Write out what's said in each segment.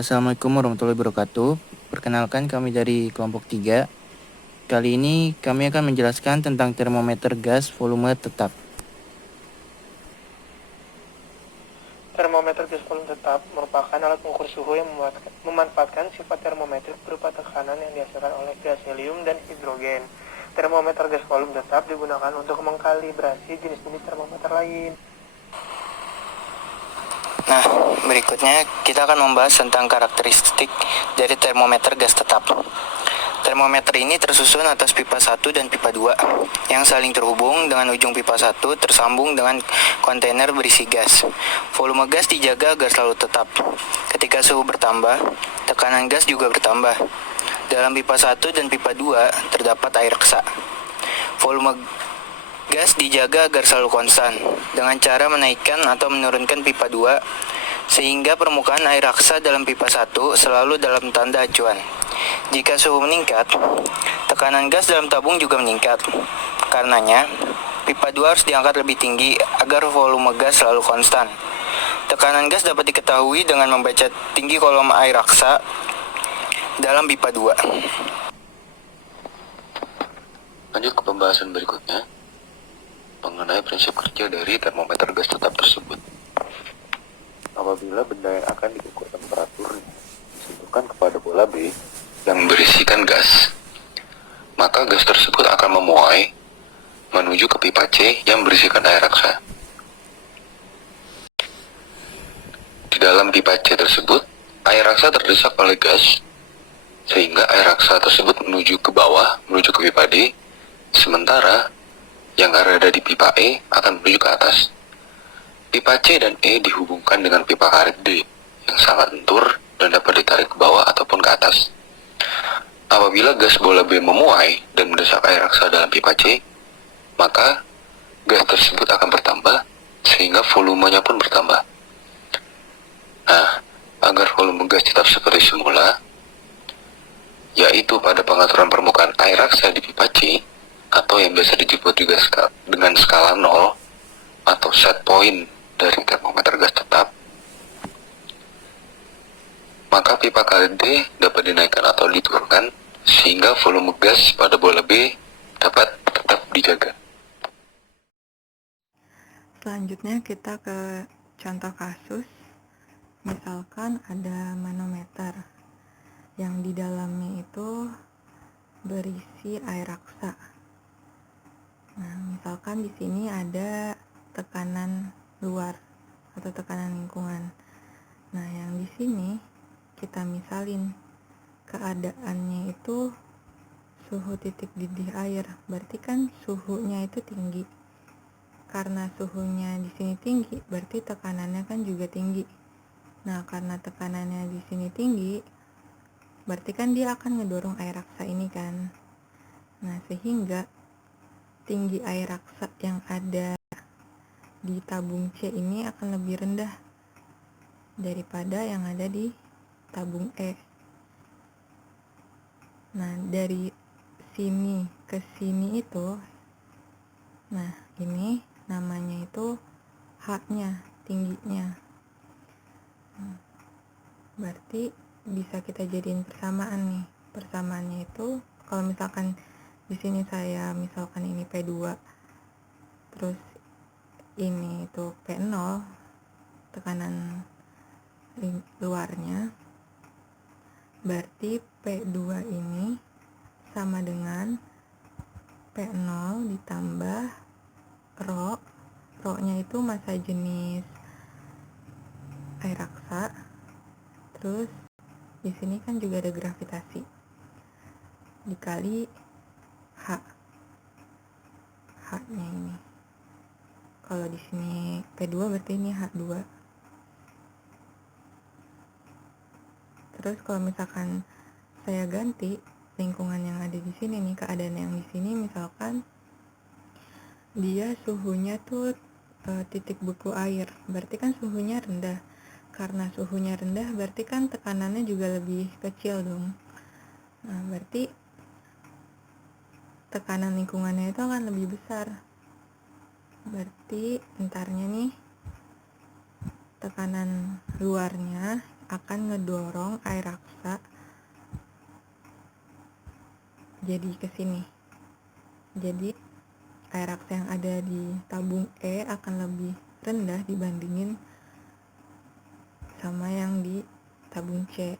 Assalamualaikum warahmatullahi wabarakatuh. Perkenalkan, kami dari kelompok 3. Kali ini kami akan menjelaskan tentang termometer gas volume tetap. Termometer gas volume tetap merupakan alat pengukur suhu yang memanfaatkan sifat termometrik berupa tekanan yang dihasilkan oleh gas helium dan hidrogen. Termometer gas volume tetap digunakan untuk mengkalibrasi jenis-jenis termometer lain. Nah, berikutnya kita akan membahas tentang karakteristik dari termometer gas tetap. Termometer ini tersusun atas pipa 1 dan pipa 2 yang saling terhubung dengan ujung pipa 1 tersambung dengan kontainer berisi gas. Volume gas dijaga agar selalu tetap. Ketika suhu bertambah, tekanan gas juga bertambah. Dalam pipa 1 dan pipa 2 terdapat air reksa. Volume gas dijaga agar selalu konstan dengan cara menaikkan atau menurunkan pipa 2 sehingga permukaan air raksa dalam pipa 1 selalu dalam tanda acuan. Jika suhu meningkat, tekanan gas dalam tabung juga meningkat. Karenanya, pipa 2 harus diangkat lebih tinggi agar volume gas selalu konstan. Tekanan gas dapat diketahui dengan membaca tinggi kolom air raksa dalam pipa 2. Lanjut ke pembahasan berikutnya mengenai prinsip kerja dari termometer gas tetap tersebut. Apabila benda yang akan diukur temperaturnya disentuhkan kepada bola B yang berisikan gas, maka gas tersebut akan memuai menuju ke pipa C yang berisikan air raksa. Di dalam pipa C tersebut, air raksa terdesak oleh gas, sehingga air raksa tersebut menuju ke bawah, menuju ke pipa D, sementara yang ada di pipa E akan menuju ke atas. Pipa C dan E dihubungkan dengan pipa karet D yang sangat lentur dan dapat ditarik ke bawah ataupun ke atas. Apabila gas bola B memuai dan mendesak air raksa dalam pipa C, maka gas tersebut akan bertambah sehingga volumenya pun bertambah. Nah, agar volume gas tetap seperti semula, yaitu pada pengaturan permukaan air raksa di pipa C, atau yang biasa disebut juga dengan skala 0 atau set point dari termometer gas tetap, maka pipa karet D dapat dinaikkan atau diturunkan sehingga volume gas pada bola B dapat tetap dijaga. Selanjutnya kita ke contoh kasus. Misalkan ada manometer yang di dalamnya itu berisi air raksa. Nah, misalkan di sini ada tekanan luar atau tekanan lingkungan. Nah, yang di sini kita misalin keadaannya itu suhu titik didih air, berarti kan suhunya itu tinggi. Karena suhunya di sini tinggi, berarti tekanannya kan juga tinggi. Nah, karena tekanannya di sini tinggi, berarti kan dia akan ngedorong air raksa ini kan. Nah, sehingga tinggi air raksa yang ada di tabung C ini akan lebih rendah daripada yang ada di tabung E. Nah, dari sini ke sini itu, nah ini namanya itu H-nya, tingginya. Berarti bisa kita jadiin persamaan nih. Persamaannya itu kalau misalkan di sini saya misalkan ini P2, terus ini itu P0, tekanan luarnya, berarti P2 ini sama dengan P0 ditambah Rho nya itu massa jenis air raksa, terus di sini kan juga ada gravitasi dikali H-nya ini. Kalau di sini P2 berarti ini H2. Terus kalau misalkan saya ganti lingkungan yang ada di sini nih, keadaan yang di sini misalkan dia suhunya tuh titik beku air, berarti kan suhunya rendah. Karena suhunya rendah berarti kan tekanannya juga lebih kecil dong. Nah, berarti tekanan lingkungannya itu akan lebih besar. Berarti entarnya nih tekanan luarnya akan ngedorong air raksa jadi ke sini. Jadi air raksa yang ada di tabung E akan lebih rendah dibandingin sama yang di tabung C.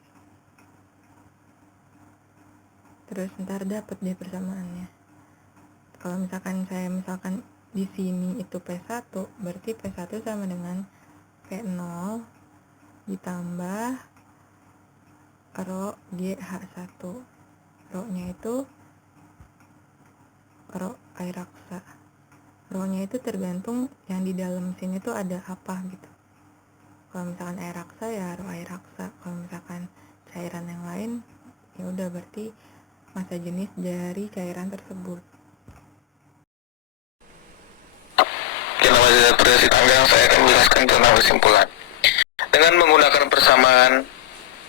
Terus ntar dapet deh persamaannya. Kalau misalkan di sini itu P1, berarti P1 sama dengan P0 ditambah Rho GH1. Rho-nya itu Rho air raksa. Rho-nya itu tergantung yang di dalam sini tuh ada apa gitu. Kalau misalkan air raksa ya Rho air raksa. Kalau misalkan cairan yang lain ya udah berarti massa jenis dari cairan tersebut. Dalam interpretasi tanggal, saya akan menjelaskan tentang kesimpulan. Dengan menggunakan persamaan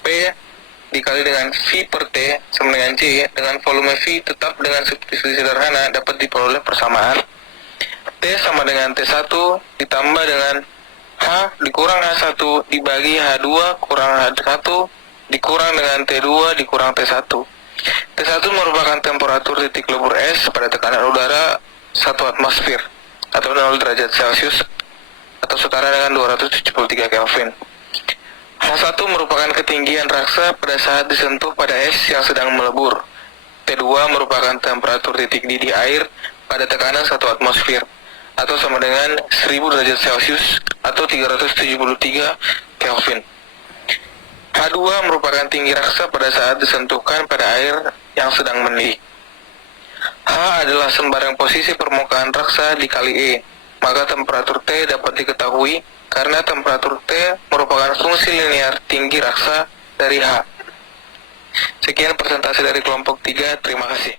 P dikali dengan V per T sama dengan C, dengan volume V tetap dengan substitusi sederhana dapat diperoleh persamaan T sama dengan T1 ditambah dengan H dikurang H1 dibagi H2 kurang H1 dikurang dengan T2 dikurang T1. T1 merupakan temperatur titik lebur es pada tekanan udara 1 atmosfer atau 0 derajat Celcius atau setara dengan 273 Kelvin. H1 merupakan ketinggian raksa pada saat disentuh pada es yang sedang melebur. T2 merupakan temperatur titik didih air pada tekanan 1 atmosfer atau sama dengan 1000 derajat Celcius atau 373 Kelvin. H2 merupakan tinggi raksa pada saat disentuhkan pada air yang sedang mendidih. H adalah sembarang posisi permukaan raksa dikali E, maka temperatur T dapat diketahui karena temperatur T merupakan fungsi linear tinggi raksa dari H. Sekian presentasi dari kelompok 3, terima kasih.